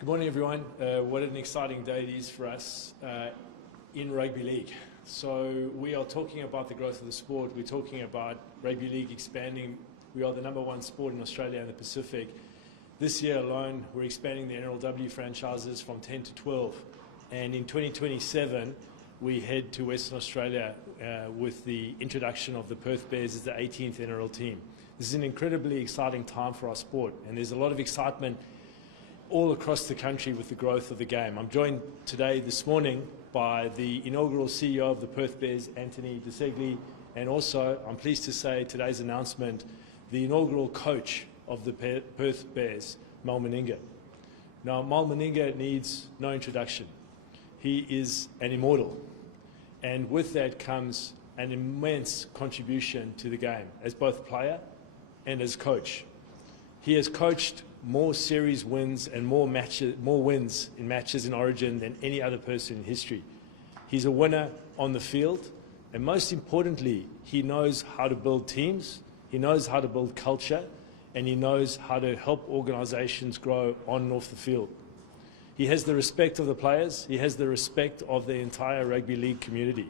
Good morning, everyone. What an exciting day it is for us in rugby league. So we are talking about the growth of the sport. We're talking about rugby league expanding. We are the #1 sport in Australia and the Pacific. This year alone, we're expanding the NRLW franchises from 10 to 12. And in 2027, we head to Western Australia with the introduction of the Perth Bears as the 18th NRL team. This is an incredibly exciting time for our sport, and there's a lot of excitement all across the country with the growth of the game. I'm joined this morning, by the inaugural CEO of the Perth Bears, Anthony DeSegli, and also, I'm pleased to say, today's announcement, the inaugural coach of the Perth Bears, Meninga. Now, Meninga needs no introduction. He is an immortal, and with that comes an immense contribution to the game as both player and as coach. He has coached more series wins and more wins in matches in Origin than any other person in history. He's a winner on the field, and most importantly, he knows how to build teams, he knows how to build culture, and he knows how to help organisations grow on and off the field. He has the respect of the players, he has the respect of the entire rugby league community.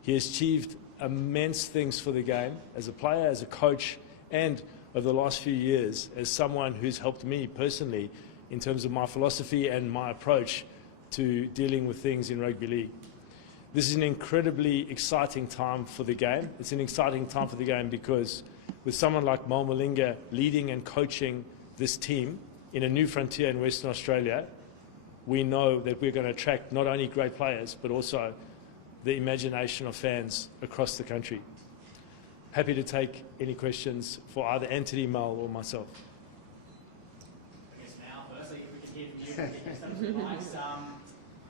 He has achieved immense things for the game as a player, as a coach, and over the last few years as someone who's helped me personally in terms of my philosophy and my approach to dealing with things in rugby league. This is an incredibly exciting time for the game. It's an exciting time for the game because with someone like Meninga leading and coaching this team in a new frontier in Western Australia, we know that we're going to attract not only great players but also the imagination of fans across the country. Happy to take any questions for either Anthony, Mel, or myself. I guess now, firstly, if we can hear from you, get yourself to the mics.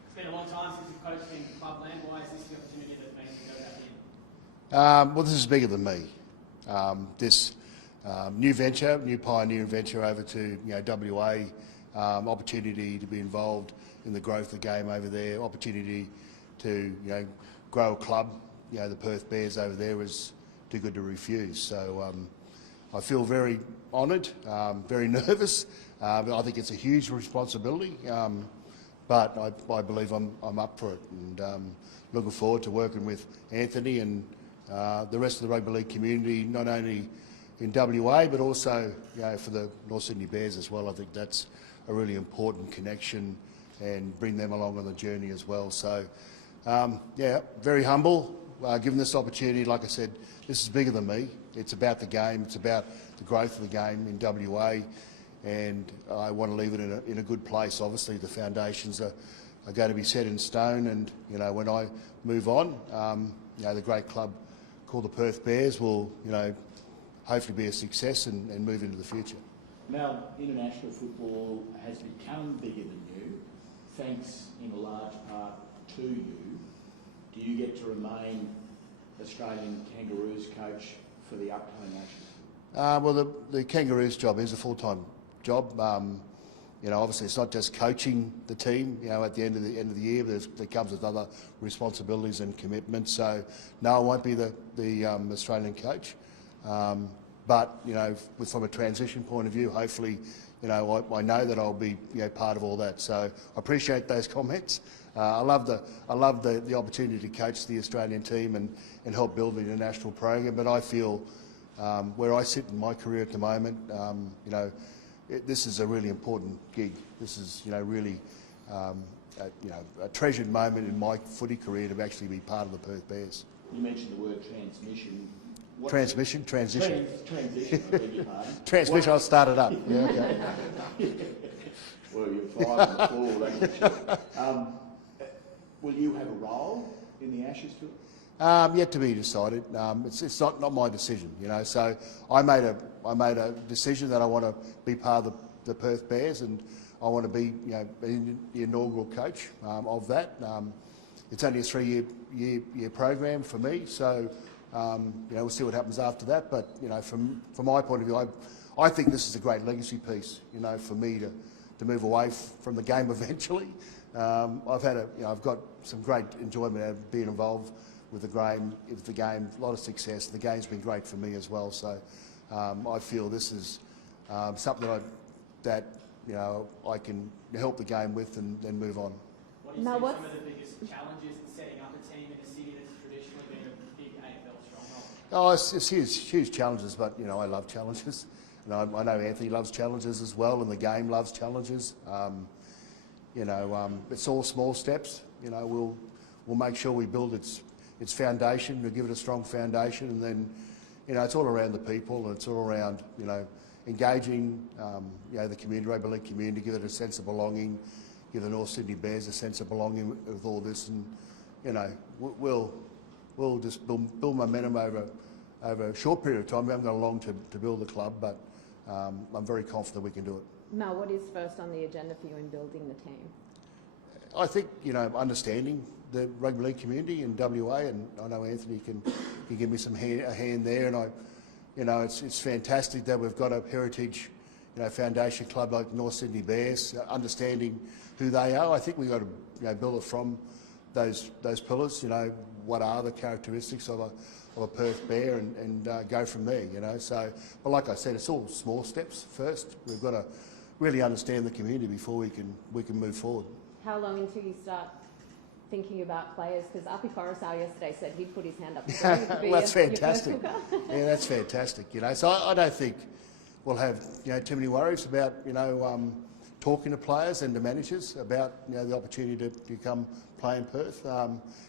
It's been a long time since you've coached in clubland. Why is this the opportunity that makes you go back in? Well, this is bigger than me. This new venture, new pioneering venture over to WA, opportunity to be involved in the growth of the game over there, opportunity to grow a club. The Perth Bears over there is too good to refuse. So I feel very honoured, very nervous. I think it's a huge responsibility, but I believe I'm up for it, and looking forward to working with Anthony and the rest of the rugby league community, not only in WA but also for the North Sydney Bears as well. I think that's a really important connection and bring them along on the journey as well. So yeah, very humble given this opportunity. Like I said, this is bigger than me. It's about the game. It's about the growth of the game in WA, and I want to leave it in a good place. Obviously, the foundations are going to be set in stone, and when I move on, the great club called the Perth Bears will hopefully be a success and move into the future. Now, international football has become bigger than you, thanks in a large part to you. Do you get to remain Australian Kangaroos coach for the upcoming Ashes? Well, the Kangaroos job is a full-time job. Obviously it's not just coaching the team. At the end of the year, there comes with other responsibilities and commitments. So no, I won't be the Australian coach. But from a transition point of view, hopefully, I know that I'll be part of all that. So I appreciate those comments. I love the opportunity to coach the Australian team and help build the international program. But I feel where I sit in my career at the moment, this is a really important gig. This is really a treasured moment in my footy career to actually be part of the Perth Bears. You mentioned the word transmission. Transition. Transition, I beg your pardon. Transmission, I'll start it up. Yeah, okay. Well, you're 5 on the floor, that's for sure. Will you have a role in the Ashes tour? Yet to be decided. It's not my decision, So I made a decision that I want to be part of the Perth Bears, and I want to be the inaugural coach of that. It's only a 3-year program for me, so we'll see what happens after that. But from my point of view, I think this is a great legacy piece. For me to move away from the game eventually. I've got some great enjoyment out of being involved with the game, a lot of success. The game's been great for me as well. So I feel this is something that I can help the game with and then move on. What do you Now, see what's- some of the biggest challenges in setting up a team in a city that's traditionally been a big AFL stronghold? Oh, it's huge challenges, but I love challenges. And I know Anthony loves challenges as well, and the game loves challenges. It's all small steps. We'll make sure we build its foundation. We'll give it a strong foundation, and then it's all around the people, and it's all around engaging the community, rugby league community, give it a sense of belonging, give the North Sydney Bears a sense of belonging with all this, and we'll just build momentum over a short period of time. We haven't got long to build the club, but I'm very confident we can do it. Mel, what is first on the agenda for you in building the team? I think understanding the rugby league community in WA, and I know Anthony can give me a hand there, and it's fantastic that we've got a heritage foundation club like North Sydney Bears, understanding who they are. I think we've got to build it from those pillars. What are the characteristics of a Perth Bear, and go from there. So, but like I said, it's all small steps first. We've got to really understand the community before we can move forward. How long until you start thinking about players? Because Api Coruscant yesterday said he'd put his hand up. Well, that's fantastic. Yeah, that's fantastic. So I don't think we'll have too many worries about talking to players and to managers about the opportunity to come play in Perth.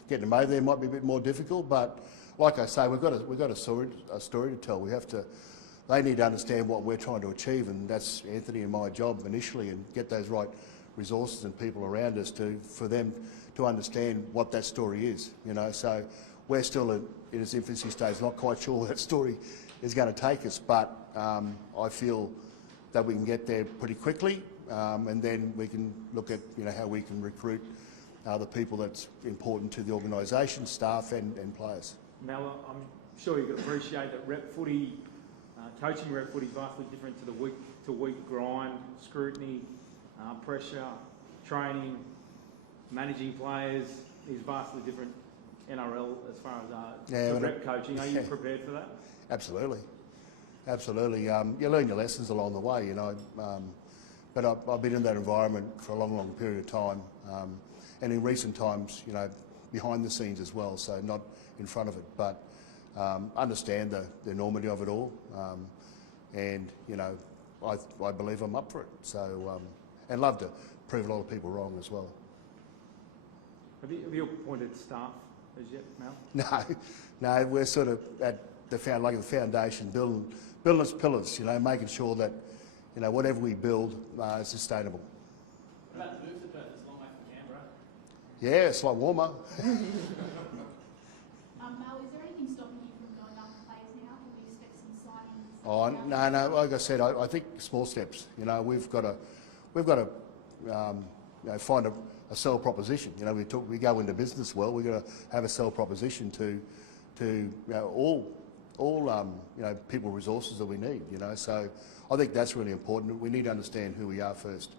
Getting them over there might be a bit more difficult, but like I say, we've got a story to tell. They need to understand what we're trying to achieve, and that's Anthony and my job initially, and get those right resources and people around us for them to understand what that story is. So we're still in its infancy stage, not quite sure where that story is going to take us, but I feel that we can get there pretty quickly, and then we can look at how we can recruit the people that's important to the organisation, staff and players. Mel, I'm sure you appreciate that rep footy, coaching rep footy is vastly different to the week-to-week grind, scrutiny, pressure, training, managing players is vastly different NRL as far as rep coaching. Are you prepared for that? Absolutely. You learn your lessons along the way, but I've been in that environment for a long period of time, and in recent times, behind the scenes as well, so not in front of it, but understand the enormity of it all, and I believe I'm up for it. So, and love to prove a lot of people wrong as well. Have you appointed staff as yet, Mel? No, we're sort of at the foundation, building its pillars. Making sure that whatever we build is sustainable. What about the move to Perth? It's a long way from Canberra. Yeah, it's a lot warmer. Mel, is there anything stopping you from going after players now? Can we expect some signings? Oh no! Like I said, I think small steps. We've got to find a sell proposition. We go into business well. We've got to have a sell proposition to all people resources that we need. So I think that's really important. We need to understand who we are first.